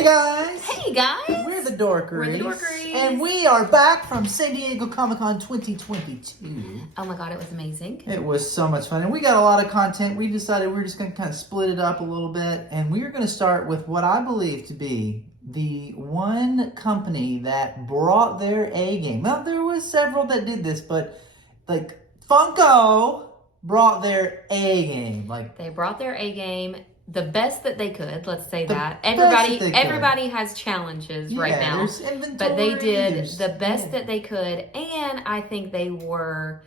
Hey guys! Hey guys! We're the Dorkeries. We're the Dorkeries. And we are back from San Diego Comic-Con 2022. Oh my god, it was amazing. It was so much fun. And we got a lot of content. We decided we were just going to kind of split it up a little bit. And we are going to start with what I believe to be the one company that brought their A game. Well, there was several that did this, but like Funko brought their A game. They brought their A game. The best that they could, let's say that. Everybody has challenges right now. There's inventory, but they did the best that they could, and I think they were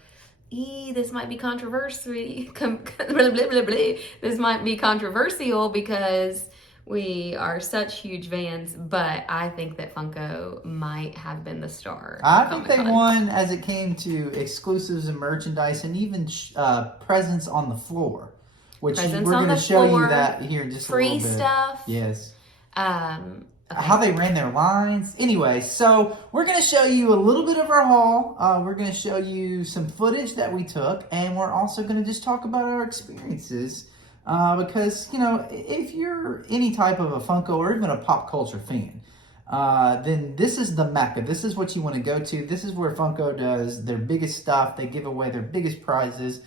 this might be controversial. This might be controversial because we are such huge fans, but I think that Funko might have been the star. I think they won as it came to exclusives and merchandise and even presence on the floor. Which we're going to show you that here in just a little bit. Free stuff. Yes. Okay. How they ran their lines. Anyway, so we're going to show you a little bit of our haul. We're going to show you some footage that we took. And we're also going to just talk about our experiences. Because, you know, if you're any type of a Funko or even a pop culture fan, then this is the Mecca. This is what you want to go to. This is where Funko does their biggest stuff. They give away their biggest prizes.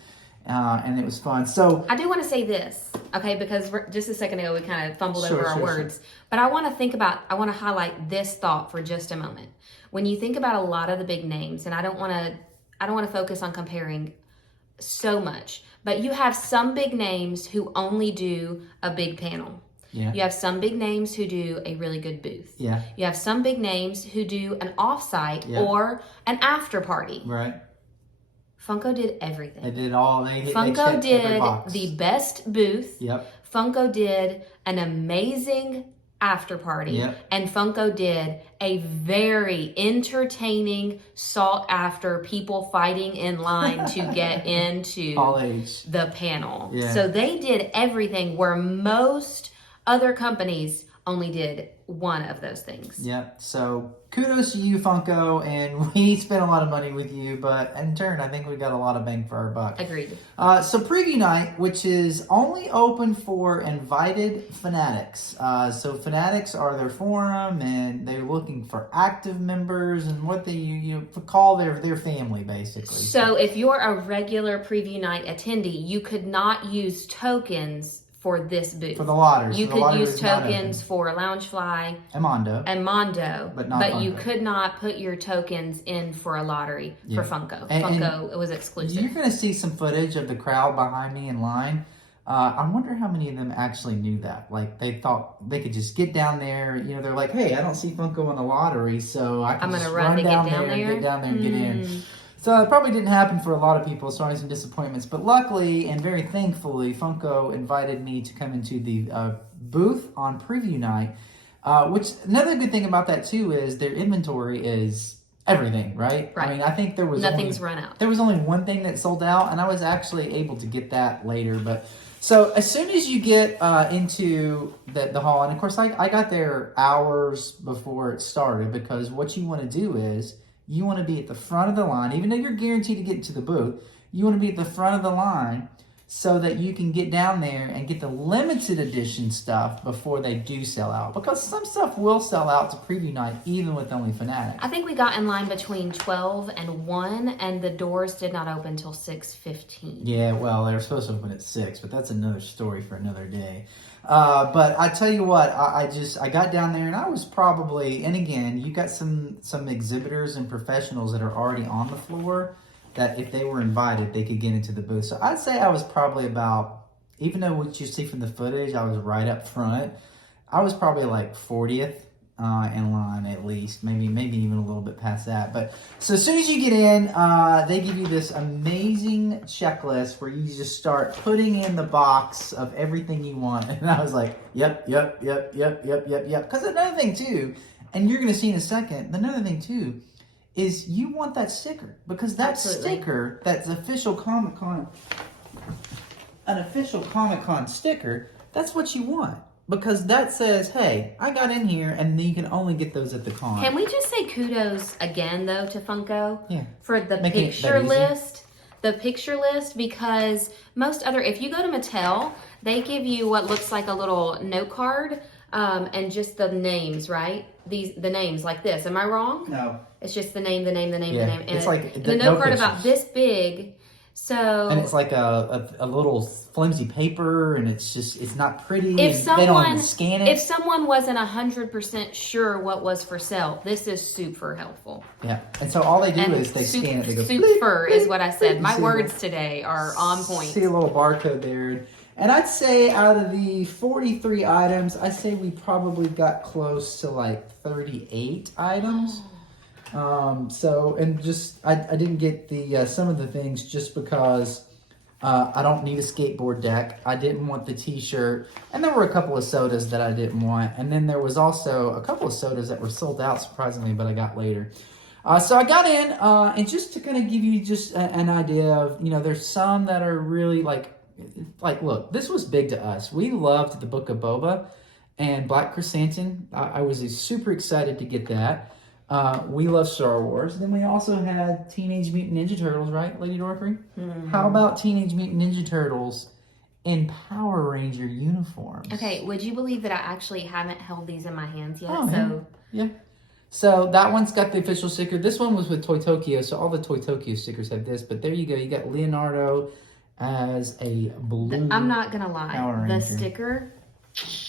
And it was fun. So I do want to say this, okay, because just a second ago we kind of fumbled over our words. But I want to highlight this thought for just a moment. When you think about a lot of the big names, and I don't want to focus on comparing so much, but you have some big names who only do a big panel. Yeah. You have some big names who do a really good booth. Yeah. You have some big names who do an offsite or an after party. Right. Funko did everything. They did all. Funko did the best booth. Yep. Funko did an amazing after party. Yep. And Funko did a very entertaining sought after people fighting in line to get into all age. The panel. Yeah. So they did everything where most other companies only did one of those things. Yep. So kudos to you, Funko, and we spent a lot of money with you, but in turn, I think we got a lot of bang for our buck. Agreed. So preview night, which is only open for invited fanatics. So fanatics are their forum, and they're looking for active members and what they call their family, basically. So if you're a regular preview night attendee, you could not use tokens for this booth. For the lottery. You could use tokens for Loungefly and Mondo, but you Funko. Could not put your tokens in for a lottery for Funko. Funko, it was exclusive. You're going to see some footage of the crowd behind me in line. I wonder how many of them actually knew that. Like, they thought they could just get down there. You know, they're like, hey, I don't see Funko in the lottery, so I'm going to run down there and get down there and get in. So it probably didn't happen for a lot of people, starting some disappointments. But luckily and very thankfully, Funko invited me to come into the booth on preview night. Which another good thing about that too is their inventory is everything, right? I mean, I think there was nothing's run out. There was only one thing that sold out, and I was actually able to get that later. But so as soon as you get into the hall, and of course I got there hours before it started, because what you want to do is you want to be at the front of the line. Even though you're guaranteed to get into the booth, you want to be at the front of the line so that you can get down there and get the limited edition stuff before they do sell out. Because some stuff will sell out to preview night even with only fanatics. I think we got in line between 12 and 1, and the doors did not open until 6:15. Yeah, well, they were supposed to open at 6, but that's another story for another day. But I tell you what, I got down there and I was probably, and again, you got some exhibitors and professionals that are already on the floor that if they were invited, they could get into the booth. So I'd say I was probably about, even though what you see from the footage, I was right up front, I was probably like 40th in line at least, maybe even a little bit past that. But so as soon as you get in, they give you this amazing checklist where you just start putting in the box of everything you want. And I was like, yep. Because another thing too, and you're going to see in a second, another thing too, is you want that sticker. Because that sticker, that's official Comic-Con, an official Comic-Con sticker, that's what you want. Because that says, hey, I got in here, and you can only get those at the con. Can we just say kudos again, though, to Funko? Yeah. For the picture list. The picture list, because most other, if you go to Mattel, they give you what looks like a little note card and just the names, right? The names like this. Am I wrong? No. It's just the name, the name. And it's like the note card about this big. So and it's like a little flimsy paper, and it's not pretty. If they don't even scan it. If someone wasn't 100% sure what was for sale, this is super helpful. Yeah, and so all they do is they scan it. They go super is what I said. My words today are on point. See a little barcode there, and I'd say out of the 43 items, I'd say we probably got close to like 38 items. So, and just, I didn't get the, some of the things just because, I don't need a skateboard deck. I didn't want the t-shirt, and there were a couple of sodas that I didn't want. And then there was also a couple of sodas that were sold out, surprisingly, but I got later. So I got in, and just to kind of give you just an idea of, you know, there's some that are really like, look, this was big to us. We loved the Book of Boba and Black Chrysanthemum. I was super excited to get that. We love Star Wars. Then we also had Teenage Mutant Ninja Turtles, right, Lady Dorothy? Mm-hmm. How about Teenage Mutant Ninja Turtles in Power Ranger uniforms? Okay, would you believe that I actually haven't held these in my hands yet? Oh, yeah. So that one's got the official sticker. This one was with Toy Tokyo, so all the Toy Tokyo stickers have this. But there you go. You got Leonardo as a blue. I'm not gonna lie. The sticker.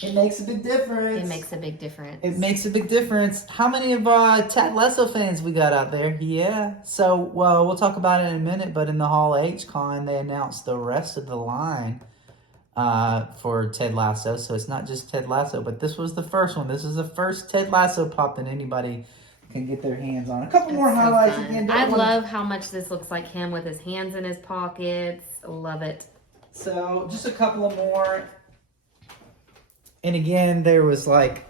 It makes a big difference. It makes a big difference. It makes a big difference. How many of Ted Lasso fans we got out there? Yeah. So, well, we'll talk about it in a minute, but in the Hall H Con, they announced the rest of the line for Ted Lasso. So it's not just Ted Lasso, but this was the first one. This is the first Ted Lasso pop that anybody can get their hands on. A couple more highlights again. I love how much this looks like him with his hands in his pockets. Love it. So just a couple of more. And again, there was a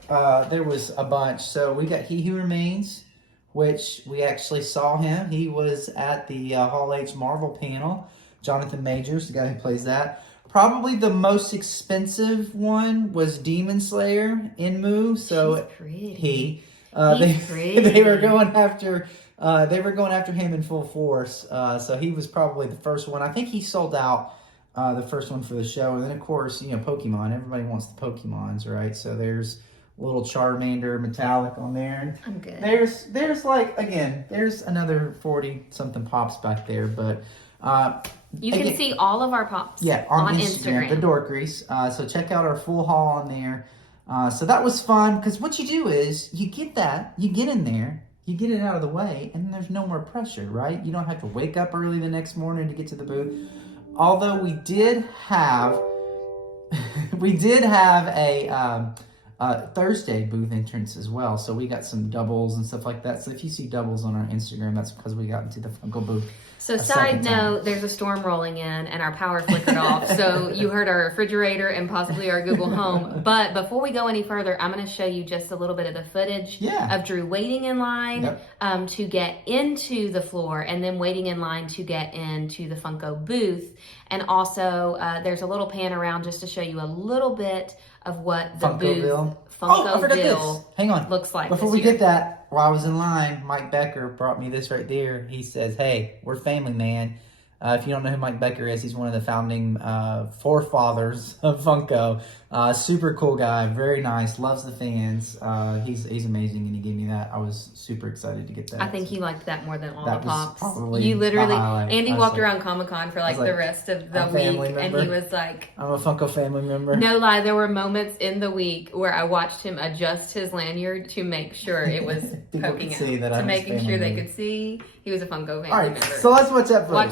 bunch. So we got He Who Remains, which we actually saw him. He was at the Hall H Marvel panel. Jonathan Majors, the guy who plays that. Probably the most expensive one was Demon Slayer Inmu. So they were going after him in full force. So he was probably the first one. I think he sold out. The first one for the show. And then, of course, you know, Pokemon. Everybody wants the Pokemons, right? So there's a little Charmander metallic on there. I'm good. There's like, again, there's another 40-something pops back there. But you can see all of our pops on Instagram. The Dorkeries. So check out our full haul on there. So that was fun because what you do is you get in there, you get it out of the way, and then there's no more pressure, right? You don't have to wake up early the next morning to get to the booth. Although we did have a Thursday booth entrance as well, so we got some doubles and stuff like that. So if you see doubles on our Instagram, that's because we got into the Funko Booth. So side note, there's a storm rolling in and our power flickered off. So you heard our refrigerator and possibly our Google Home. But before we go any further, I'm going to show you just a little bit of the footage of Drew waiting in line to get into the floor and then waiting in line to get into the Funko booth. And also there's a little pan around just to show you a little bit of what the Funkoville. Funkoville Hang on. looks like. Before we get that, while I was in line, Mike Becker brought me this right there. He says, "Hey, we're family, man. If you don't know who Mike Becker is, he's one of the founding forefathers of Funko. Super cool guy, very nice, loves the fans. He's amazing, and he gave me that. I was super excited to get that. I think he liked that more than all that the pops. Probably you literally, Andy walked around Comic-Con for like the rest of the week, member. and he was like, I'm a Funko family member. No lie, there were moments in the week where I watched him adjust his lanyard to make sure it was poking out, to making sure they could see he was a Funko family member. So let's watch that footage.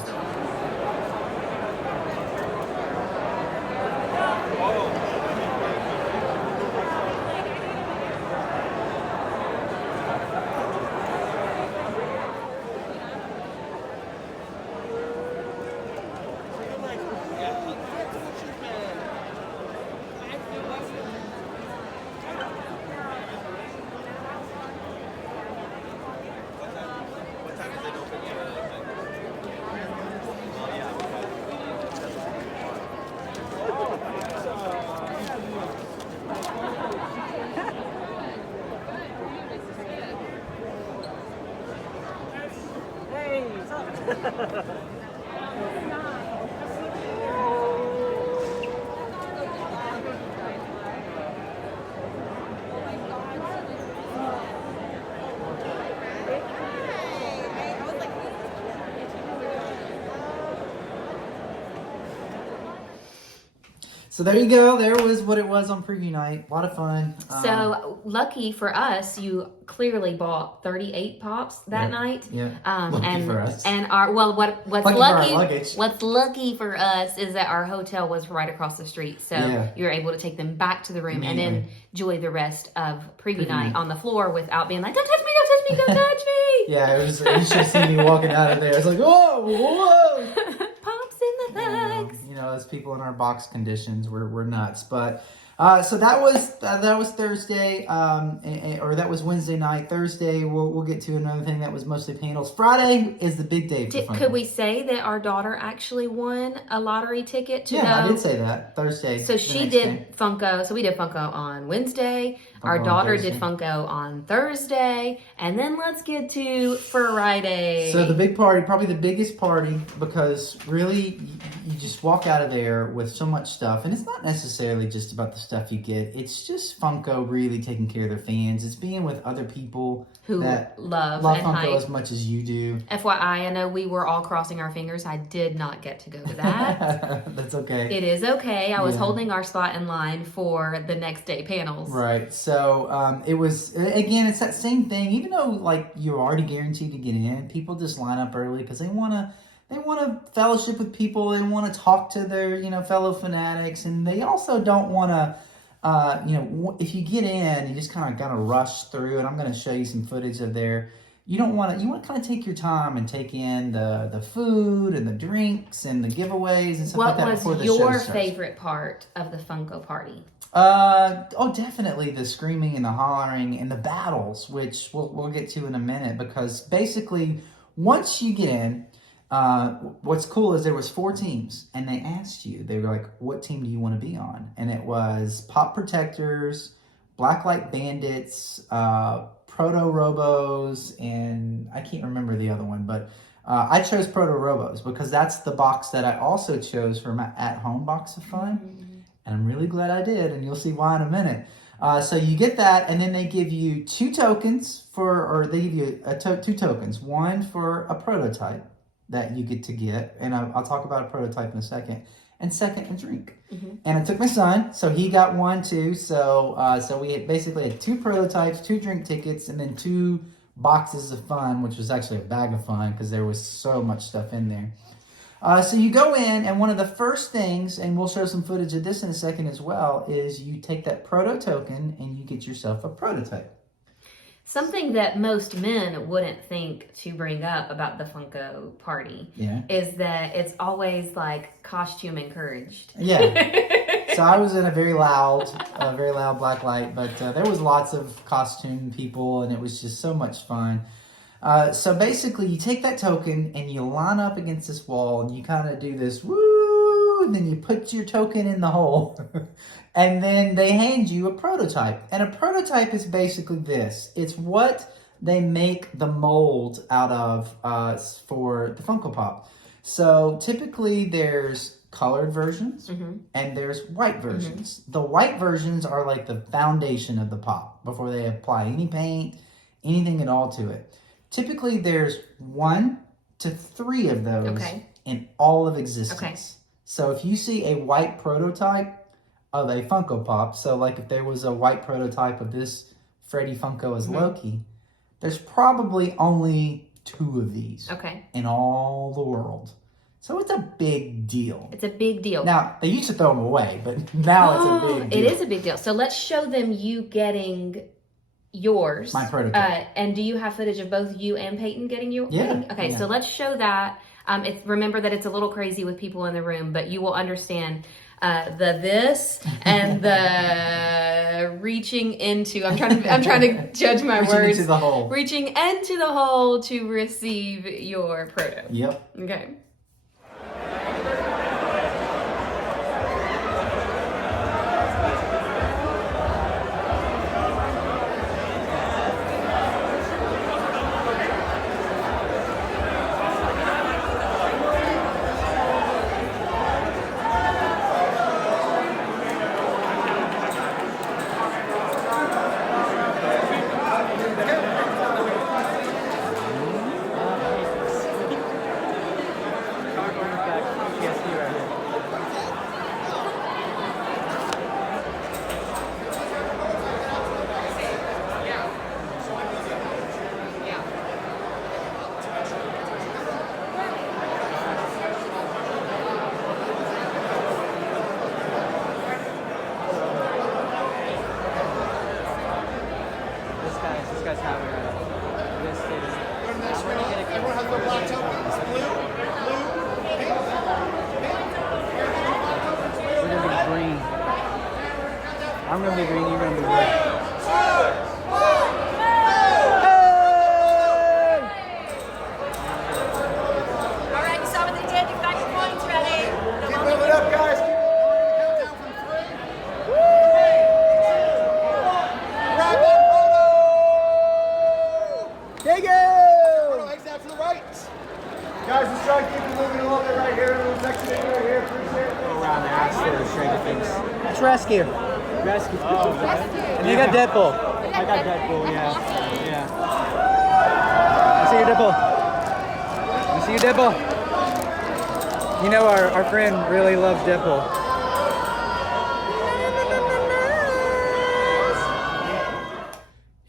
So there you go. There was what it was on preview night. A lot of fun. So lucky for us, you clearly bought 38 pops that night. Yeah. Lucky for us. And what's lucky for us is that our hotel was right across the street. So you were able to take them back to the room and then enjoy the rest of preview night on the floor without being like, don't touch me, don't touch me, don't touch me. Yeah, it was. You should have seen me walking out of there. I was like, whoa. Pops in the bags. You know, as people in our box conditions, we're nuts. But so that was Thursday, or that was Wednesday night. Thursday, we'll get to another thing that was mostly panels. Friday is the big day for Funko. Could we say that our daughter actually won a lottery ticket to go? Yeah, I did say that. Thursday. So she did Funko. So we did Funko on Wednesday. Our daughter did Funko on Thursday. And then let's get to Friday. So the big party, probably the biggest party, because really you just walk out of there with so much stuff. And it's not necessarily just about the stuff you get. It's just Funko really taking care of their fans. It's being with other people who that love Funko hype as much as you do. FYI, I know we were all crossing our fingers. I did not get to go to that. That's okay. It is okay. I was holding our spot in line for the next day panels. Right. So it was, again, it's that same thing. Even though like you're already guaranteed to get in, people just line up early because they want to fellowship with people. They want to talk to their, fellow fanatics. And they also don't want to, if you get in, you just kind of got to rush through. And I'm going to show you some footage of there. You want to kind of take your time and take in the food and the drinks and the giveaways and stuff like that before the show starts. What was your favorite part of the Funko party? Definitely the screaming and the hollering and the battles, which we'll get to in a minute, because basically once you get in, what's cool is there was 4 teams and they asked you, they were like, what team do you want to be on? And it was Pop Protectors, Blacklight Bandits, Proto Robos, and I can't remember the other one, but I chose Proto Robos because that's the box that I also chose for my at-home box of fun. Mm-hmm. And I'm really glad I did, and you'll see why in a minute. So you get that, and then they give you 2 tokens they give you 2 tokens. One for a prototype that you get to get, and I'll talk about a prototype in a second. And second, a drink. Mm-hmm. And I took my son, so he got one too. So we basically had 2 prototypes, 2 drink tickets, and then 2 boxes of fun, which was actually a bag of fun because there was so much stuff in there. So you go in, and one of the first things, and we'll show some footage of this in a second as well, is you take that proto token and you get yourself a prototype. Something that most men wouldn't think to bring up about the Funko party is that it's always like costume encouraged. Yeah. So I was in a very loud black light, but there was lots of costume people, and it was just so much fun. So basically, you take that token and you line up against this wall, and you kind of do this woo, and then you put your token in the hole, and then they hand you a prototype. And a prototype is basically this: it's what they make the mold out of for the Funko Pop. So typically, there's colored versions and there's white versions. The white versions are like the foundation of the pop before they apply any paint, anything at all to it. Typically, there's 1 to 3 of those in all of existence. Okay. So if you see a white prototype of a Funko Pop, so like if there was a white prototype of this Freddy Funko as Loki, there's probably only 2 of these in all the world. So it's a big deal. It's a big deal. Now, they used to throw them away, but now it's a big deal. It is a big deal. So let's show them you getting yours. My prototype. And do you have footage of both you and Peyton getting yours? Yeah. Okay, so let's show that. Remember that it's a little crazy with people in the room, but you will understand the this and the reaching into. I'm trying to judge my words. Reaching into the hole. Reaching into the hole to receive your proto. Yep. Okay. guys have this is. Everyone has their black token. It's blue, pink, We're gonna be green. I'm gonna be green. You're gonna be red. All right, you saw what they did. You've got your points ready. Keep moving up, guys. Countdown from 3. Grab that photo. Take it! Photo exit out to the right. Guys, let's try and keep it moving a little bit right here. A little section right here. Appreciate it. Go around there. I sort of Stranger Things. It's Rescue. Rescue. Oh, And you got Deadpool. I got Deadpool. Yeah. Yeah. I see your Deadpool. I see your Deadpool. You know our friend really loves Deadpool.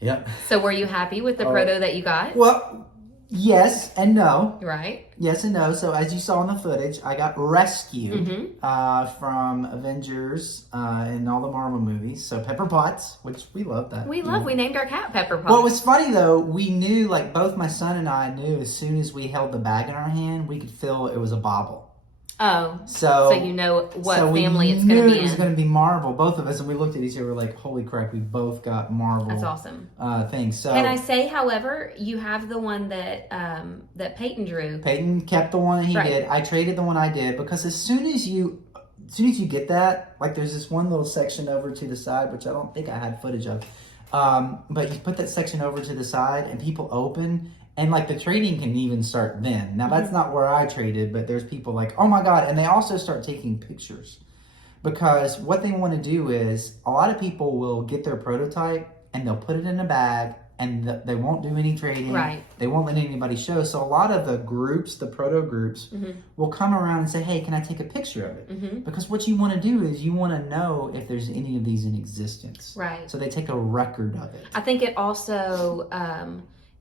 Yep. So were you happy with the proto that you got? Well, yes and no. Right. Yes and no. So as you saw in the footage, I got rescued from Avengers and all the Marvel movies. So Pepper Potts, which we love that. We named our cat Pepper Potts. Well, it was funny though. We knew, like both my son and I knew, as soon as we held the bag in our hand, we could feel it was a bobble. Oh, so you know what so family it's we going to knew be it was in. going to be Marvel, both of us, and we looked at each other. We're like, "Holy crap! We both got Marvel." That's awesome. Things. So Can I say, however, you have the one that that Peyton drew. Peyton kept the one he Right. did. I traded the one I did because as soon as you get that, like there's this one little section over to the side, which I don't think I had footage of. But you put that section over to the side and people open and like the trading can even start then. Now that's not where I traded, but there's people like, oh my God. And they also start taking pictures because what they want to do is a lot of people will get their prototype and they'll put it in a bag and they won't do any trading. Right. They won't let anybody show. So a lot of the groups, the proto groups, will come around and say, hey, can I take a picture of it? Because what you want to do is you want to know if there's any of these in existence. Right. So they take a record of it. I think it also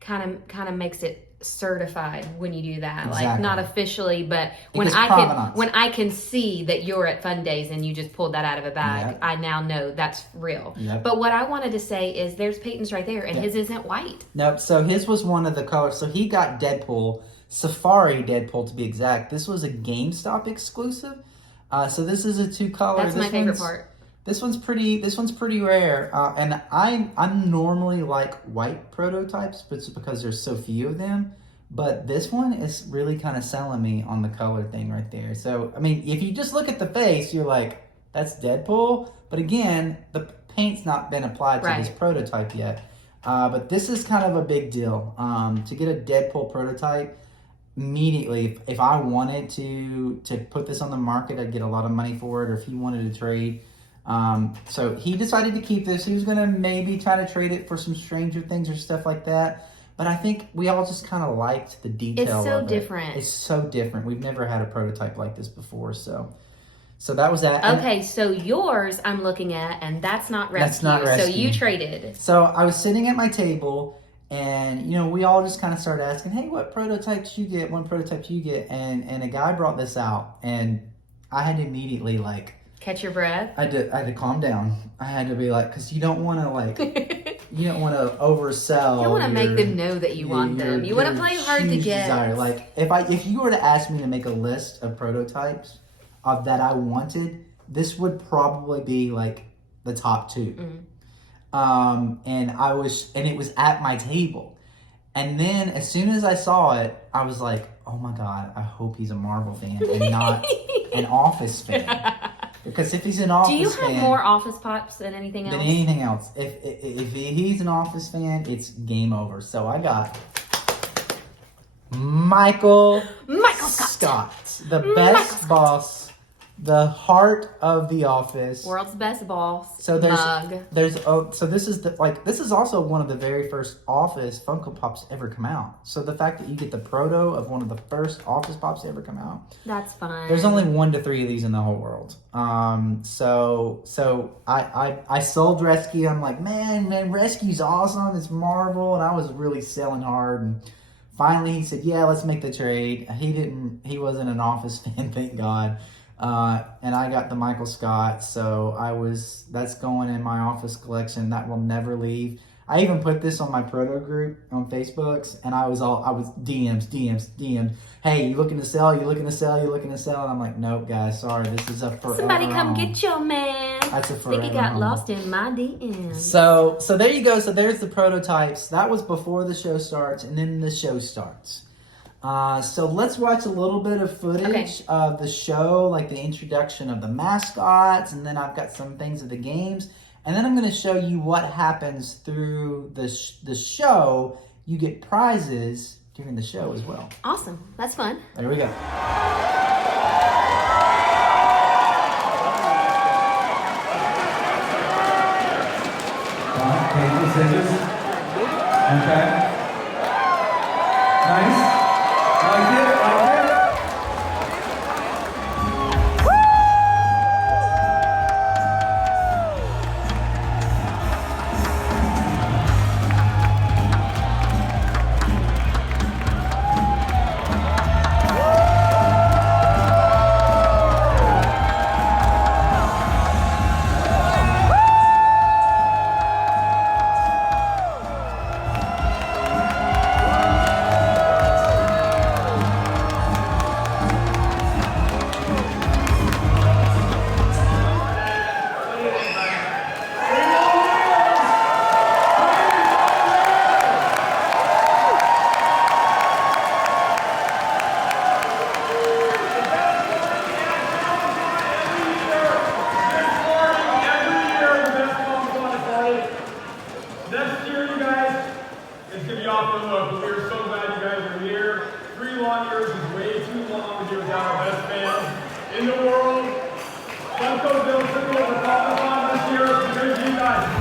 kind of makes it certified when you do that. Like Exactly. not officially, but It when gives I provenance. can see that you're at Fun Days and you just pulled that out of a bag, Yep. I now know that's real. Yep. But what I wanted to say is there's Peyton's right there and Yep. his isn't white. Nope. So his was one of the colors. So he got Deadpool, Safari Deadpool to be exact. This was a GameStop exclusive. So this is a 2-color. That's my favorite part. This one's pretty rare. And I'm normally like white prototypes, but it's because there's so few of them. But this one is really kind of selling me on the color thing right there. So, I mean, if you just look at the face, you're like, that's Deadpool. But again, the paint's not been applied to this Right. prototype yet. But this is kind of a big deal. To get a Deadpool prototype, immediately, if I wanted to put this on the market, I'd get a lot of money for it, or if he wanted to trade. So he decided to keep this. He was going to maybe try to trade it for some Stranger Things or stuff like that. But I think we all just kind of liked the detail It's so of it. different. It's so different. We've never had a prototype like this before. So that was that. And Okay, so yours I'm looking at and that's not rescue. That's not So rescue. you traded. so I was sitting at my table and, we all just kind of started asking, hey, what prototypes you get? What prototypes you get? And a guy brought this out and I had to immediately Catch your breath. I had to calm down. I had to be like, because you don't want to you don't want to oversell. You don't want to make your- them know that you want them. You want to your play hard to huge get. desire. Like if you were to ask me to make a list of prototypes of that I wanted, this would probably be like the top 2. And it was at my table. And then as soon as I saw it, I was like, oh my God, I hope he's a Marvel fan and not an Office fan. Because if he's an Office Do you fan, have more Office Pops than anything else? than anything else, if he's an Office fan, it's game over. So I got Michael Scott, the best boss, the heart of the Office. World's best boss. So mug. so this is also one of the very first Office Funko Pops ever come out. So the fact that you get the proto of one of the first Office Pops to ever come out. That's fun. There's only 1 to 3 of these in the whole world. So I sold Rescue. I'm like, man, Rescue's awesome. It's Marvel, and I was really selling hard. And finally, he said, yeah, let's make the trade. He wasn't an Office fan, thank God. And I got the Michael Scott, so that's going in my office collection. That will never leave. I even put this on my proto group on Facebooks, and I was DMs. Hey, you looking to sell? You looking to sell? You looking to sell? And I'm like, nope, guys, sorry, this is a forever Somebody come home. get your man. That's a I think he forever got home. lost in my DMs. So there you go. So there's the prototypes. That was before the show starts, and then the show starts. So let's watch a little bit of footage of the show, like the introduction of the mascots, and then I've got some things of the games, and then I'm going to show you what happens through the show. You get prizes during the show as well. Awesome. That's fun. There we go. Paper, scissors. Okay. Nice. Like it. In the world, Funkoville took over Funkoville this year. It's good to you guys.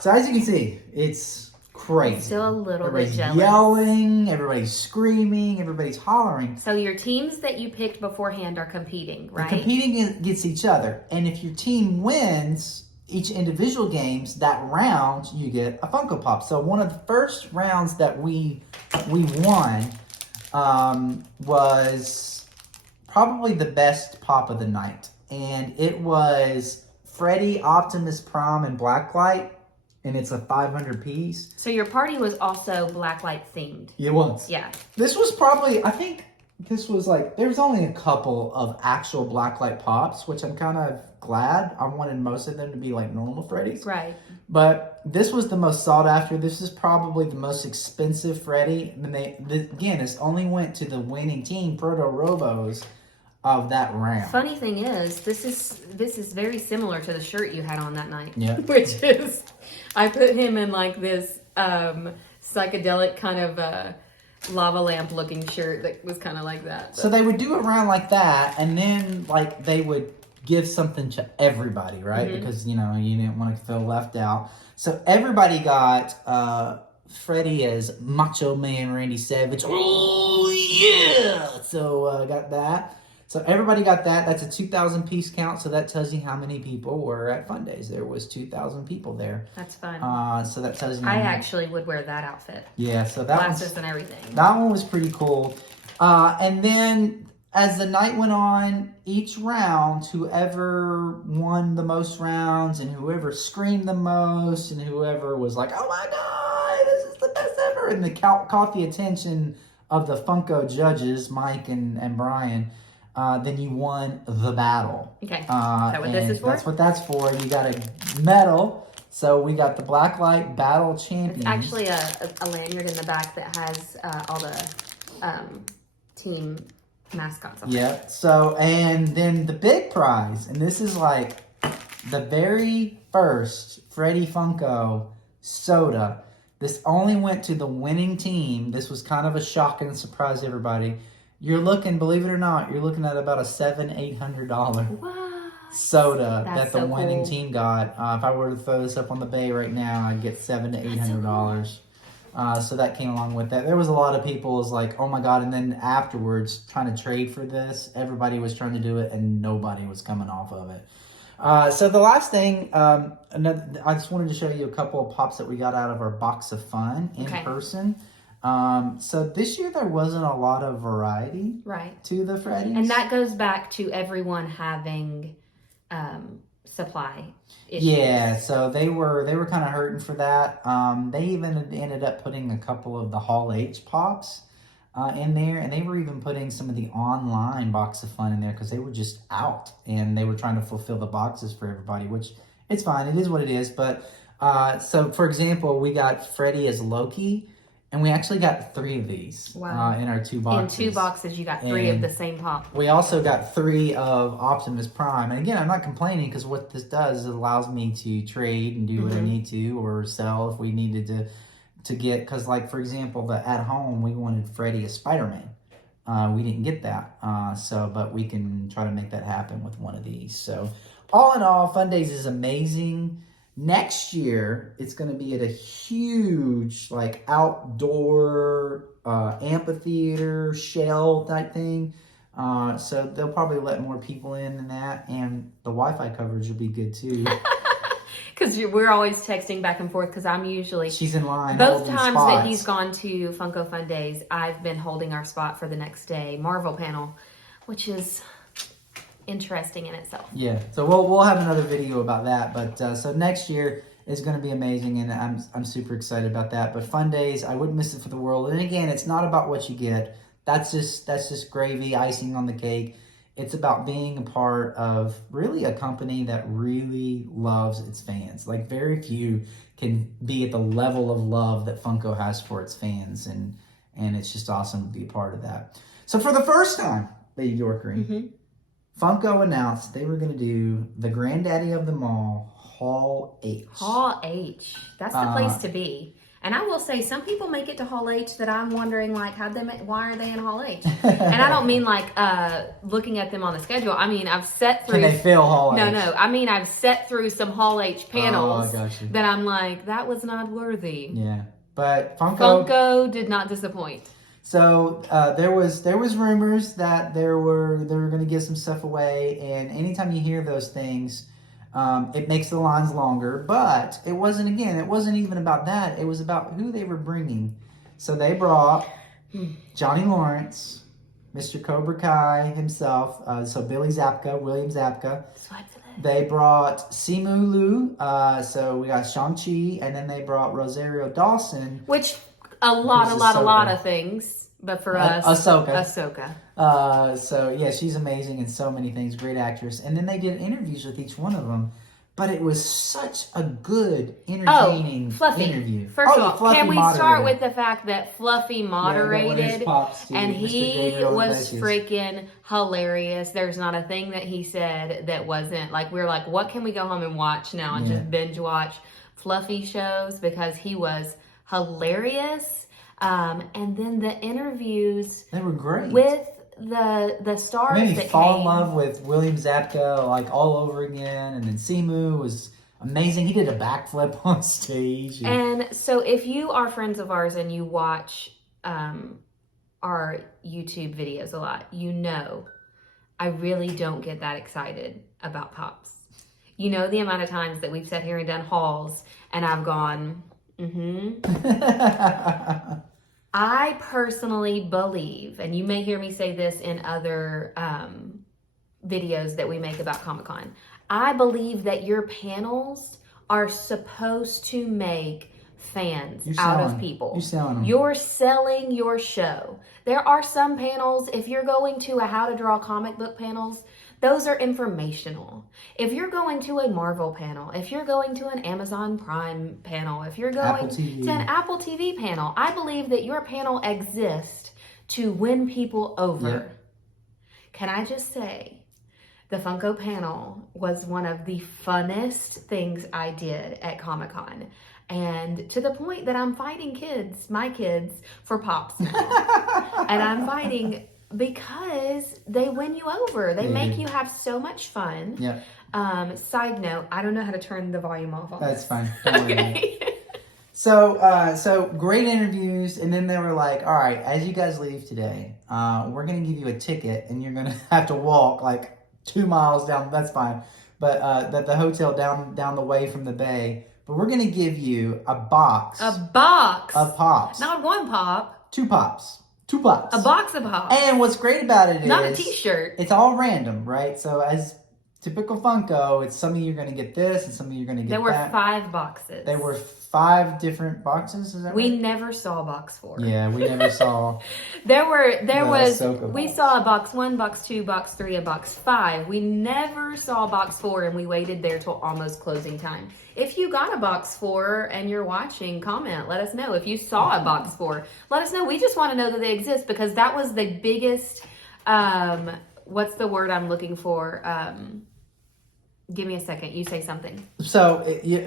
So as you can see, it's crazy. Still a little bit everybody's jealous. Yelling, everybody's screaming, everybody's hollering. So your teams that you picked beforehand are competing, right? Competing against each other. And if your team wins each individual games, that round, you get a Funko Pop. So one of the first rounds that we won was probably the best pop of the night. And it was Freddy, Optimus Prime, and Blacklight. And it's a 500 piece. So your party was also Blacklight themed. It was. Yeah. This was probably, I think this was like, there's only a couple of actual Blacklight pops, which I'm kind of glad. I wanted most of them to be like normal Freddy's. Right. But this was the most sought after. This is probably the most expensive Freddy. And again, this only went to the winning team, Proto Robos, of that round. Funny thing is, this is very similar to the shirt you had on that night. Yeah. Which is, I put him in like this psychedelic kind of lava lamp looking shirt that was kind of like that. So they would do a round like that, and then like they would give something to everybody, right? Because you didn't want to feel left out. So everybody got Freddie as Macho Man Randy Savage. Oh yeah! So got that. So everybody got that. That's a 2,000 piece count. So that tells you how many people were at Fundays. There was 2,000 people there. That's fun. So that tells you. I actually would wear that outfit. Yeah. So that glasses and everything. That one was pretty cool. And then as the night went on, each round, whoever won the most rounds and whoever screamed the most and whoever was like, "Oh my God, this is the best ever," and caught the attention of the Funko judges, Mike and Brian. Then you won the battle. Okay. Is that what this is for? That's what that's for. You got a medal. So we got the Blacklight Battle Champion. It's actually a lanyard in the back that has all the team mascots on it. Yeah. So, and then the big prize, and this is like the very first Freddy Funko soda. This only went to the winning team. This was kind of a shock and surprise to everybody. You're looking, believe it or not, you're looking at about a $700-800 soda that the winning team got. If I were to throw this up on the bay right now, I'd get $700 to $800. So that came along with that. There was a lot of people was like, oh my God. And then afterwards, trying to trade for this, everybody was trying to do it and nobody was coming off of it. So the last thing, I just wanted to show you a couple of pops that we got out of our box of fun in person. So this year there wasn't a lot of variety to the Freddies. And that goes back to everyone having supply issues. Yeah, so they were kind of hurting for that. They even ended up putting a couple of the Hall H pops in there, and they were even putting some of the online box of fun in there because they were just out and they were trying to fulfill the boxes for everybody, which it's fine. It is what it is. But so for example, we got Freddy as Loki. And we actually got 3 of these in our 2 boxes. In 2 boxes, you got 3 of the same pop. We also got 3 of Optimus Prime. And again, I'm not complaining because what this does is it allows me to trade and do what I need to or sell if we needed to get. Because like, for example, at home, we wanted Freddy as Spider-Man. We didn't get that. But we can try to make that happen with one of these. So all in all, Fundays is amazing. Next year, it's going to be at a huge, like, outdoor amphitheater, shell type thing. So they'll probably let more people in than that. And the Wi-Fi coverage will be good, too. Because we're always texting back and forth because I'm usually... She's in line. Both times that he's gone to Funko Fun Days, I've been holding our spot for the next day Marvel panel, which is... interesting in itself. Yeah, so we'll have another video about that. But so next year is going to be amazing, and I'm super excited about that. But Fun Days, I wouldn't miss it for the world. And again, it's not about what you get. That's just gravy, icing on the cake. It's about being a part of really a company that really loves its fans. Like very few can be at the level of love that Funko has for its fans, and it's just awesome to be a part of that. So for the first time, Lady Yorkery, Funko announced they were going to do the granddaddy of them all, Hall H. Hall H. That's the place to be. And I will say, some people make it to Hall H that I'm wondering, like, why are they in Hall H? And I don't mean, like, looking at them on the schedule. I mean, I've set through... Can they fill Hall H? No. I mean, I've set through some Hall H panels gotcha. that I'm like, that was not worthy. Yeah. But Funko did not disappoint. So there was rumors that they were going to give some stuff away, and anytime you hear those things, it makes the lines longer. But it wasn't even about that. It was about who they were bringing. So they brought Johnny Lawrence, Mr. Cobra Kai himself. So William Zabka. They brought Simu Liu. So we got Shang-Chi, and then they brought Rosario Dawson, which a lot of things. But for us, Ahsoka. So yeah, she's amazing in so many things. Great actress. And then they did interviews with each one of them. But it was such a good, entertaining interview. First of all, can we start with the fact that Fluffy moderated, and he was freaking hilarious. There's not a thing that he said that wasn't like, we're like, what can we go home and watch now and just binge watch Fluffy shows, because he was hilarious. And then the interviews They were great. with the stars Made me that fall came. in love with William Zabka like all over again, and then Simu was amazing. He did a backflip on stage. And so if you are friends of ours and you watch our YouTube videos a lot, you know I really don't get that excited about Pops. You know the amount of times that we've sat here and done hauls and I've gone, I personally believe, and you may hear me say this in other videos that we make about Comic-Con, I believe that your panels are supposed to make fans out of people. You're selling them. You're selling your show. There are some panels, if you're going to a how to draw comic book panels, those are informational. If you're going to a Marvel panel, if you're going to an Amazon Prime panel, if you're going to an Apple TV panel, I believe that your panel exists to win people over. Yep. Can I just say, the Funko panel was one of the funnest things I did at Comic-Con. And to the point that I'm fighting my kids, for Pops now. And I'm fighting because they win you over. They make you have so much fun. Yeah. Side note, I don't know how to turn the volume off on That's this. fine. Don't worry about it. So great interviews, and then they were like, all right, as you guys leave today, we're going to give you a ticket, and you're going to have to walk like 2 miles down, that's fine, but the hotel down the way from the bay, but we're going to give you a box. A box. Of Pops. Not one pop. 2 Pops. 2 Pops. A box of pops. And what's great about it Not is... a t-shirt. It's all random, right? So as typical Funko, it's some of you are going to get this, and some of you are going to get that. There were 5 boxes. There were 5 different boxes, is that We right? never saw box 4. Yeah, we never saw. There was Ahsoka we box. saw a box 1, box 2, box 3, a box 5. We never saw box 4, and we waited there till almost closing time. If you got a box 4 and you're watching, comment, let us know. If you saw a box 4, let us know. We just want to know that they exist, because that was the biggest what's the word I'm looking for? Give me a second. You say something. So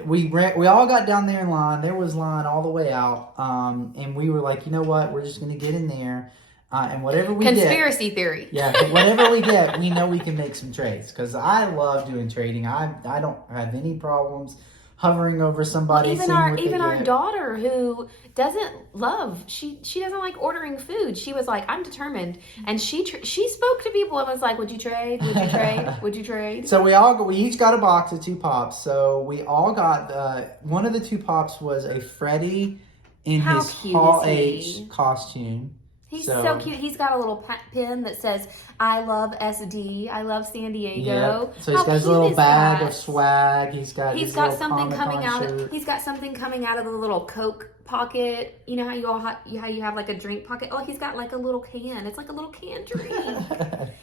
we all got down there in line. There was line all the way out, and we were like, you know what? We're just going to get in there, and whatever we Conspiracy theory. Yeah, whatever we get, we know we can make some trades, because I love doing trading. I don't have any problems hovering over somebody. Even seeing what they our get. daughter, who doesn't love, she doesn't like ordering food. She was like, I'm determined, and she spoke to people and was like, would you trade? Would you trade? Would you trade? So we each got a box of 2 Pops. So we all got one of the 2 Pops was a Freddy in How his cute Hall is he? H costume. He's so cute. He's got a little pin that says, I love SD. I love San Diego. Yeah. So he's How got his cute little is bag that? of swag. He's got something coming out. Shirt. He's got something coming out of the little Coke pocket. You know how you have like a drink pocket. Oh, he's got like a little can. It's like a little can drink.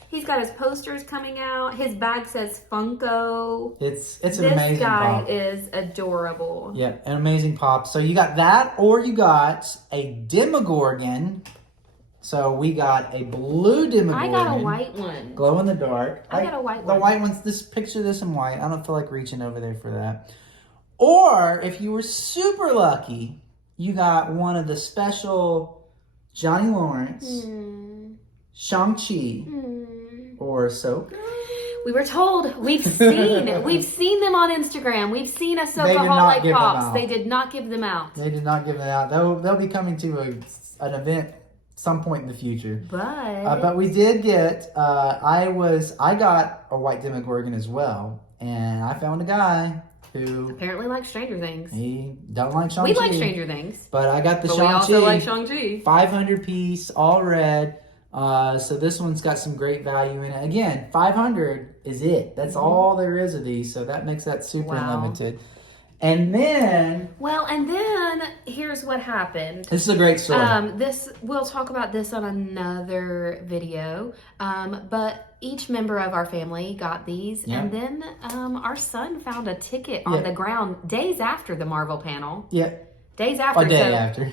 He's got his posters coming out. His bag says Funko. It's an amazing This guy Pop. is adorable. Yeah, an amazing Pop. So you got that, or you got a Demogorgon. So we got a blue Demogorgon. I got a white one. Glow in the dark. I got a white The one. white one's picture this in white. I don't feel like reaching over there for that. Or if you were super lucky, you got one of the special Johnny Lawrence, Shang-Chi, or Ahsoka. We were told, we've seen them on Instagram. We've seen They did Ahsoka not Hall give them Pops. out. They did not give them out. They did not give it out. They'll be coming to an event some point in the future. But we did get. I got a white Demogorgon as well, and I found a guy who apparently likes Stranger Things. he don't like Shang-Chi. We like Stranger Things. But I got the But Shang-Chi. we also like Shang-Chi. 500 piece, all red. So this one's got some great value in it. Again, 500 is it. That's all there is of these. So that makes that super limited. And then here's what happened. this is a great story. We'll talk about this on another video. But each member of our family got these, and then our son found a ticket on the ground days after the Marvel panel. Yeah. Days after. A day after.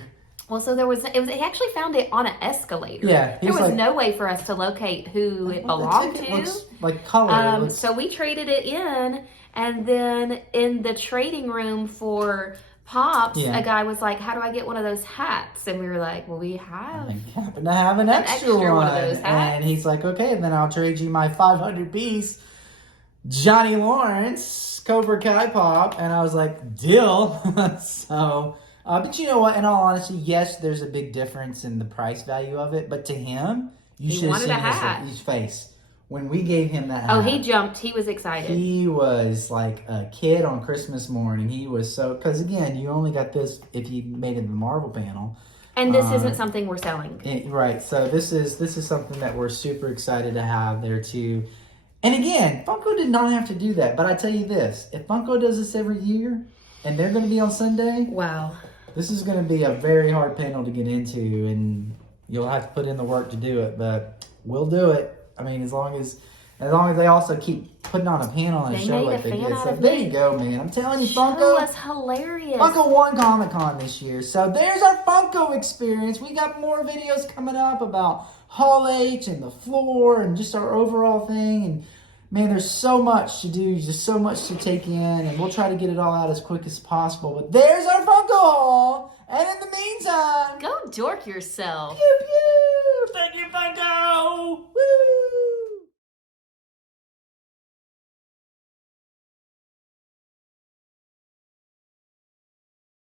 Well, so he actually found it on an escalator. Yeah. There was no way for us to locate who it belonged the ticket to. looks like color. So we traded it in, and then in the trading room for Pops, Yeah. a guy was like, how do I get one of those hats? And we were like, well, we have. I happen to have an extra one of those hats. And he's like, okay, then I'll trade you my 500 piece Johnny Lawrence Cobra Kai pop. And I was like, deal. So, but you know what? In all honesty, yes, there's a big difference in the price value of it. But to him, you He should have wanted a seen hat. his face. When we gave him that hat. Oh, he jumped. He was excited. He was like a kid on Christmas morning. He was so, because again, you only got this if you made it in the Marvel panel. And this isn't something we're selling. Right. So this is something that we're super excited to have there too. And again, Funko did not have to do that. But I tell you this, if Funko does this every year and they're going to be on Sunday, Wow. this is going to be a very hard panel to get into. And you'll have to put in the work to do it. But we'll do it. I mean, as long as they also keep putting on a panel and a They show made like a they fan did. out So of there me. you go, man. I'm telling you, Show Funko. was hilarious. Funko won Comic-Con this year. So there's our Funko experience. We got more videos coming up about Hall H and the floor and just our overall thing. And man, there's so much to do, just so much to take in. And we'll try to get it all out as quick as possible. But there's our Funko haul. And in the meantime, Go dork yourself. pew pew. Thank you, Funko.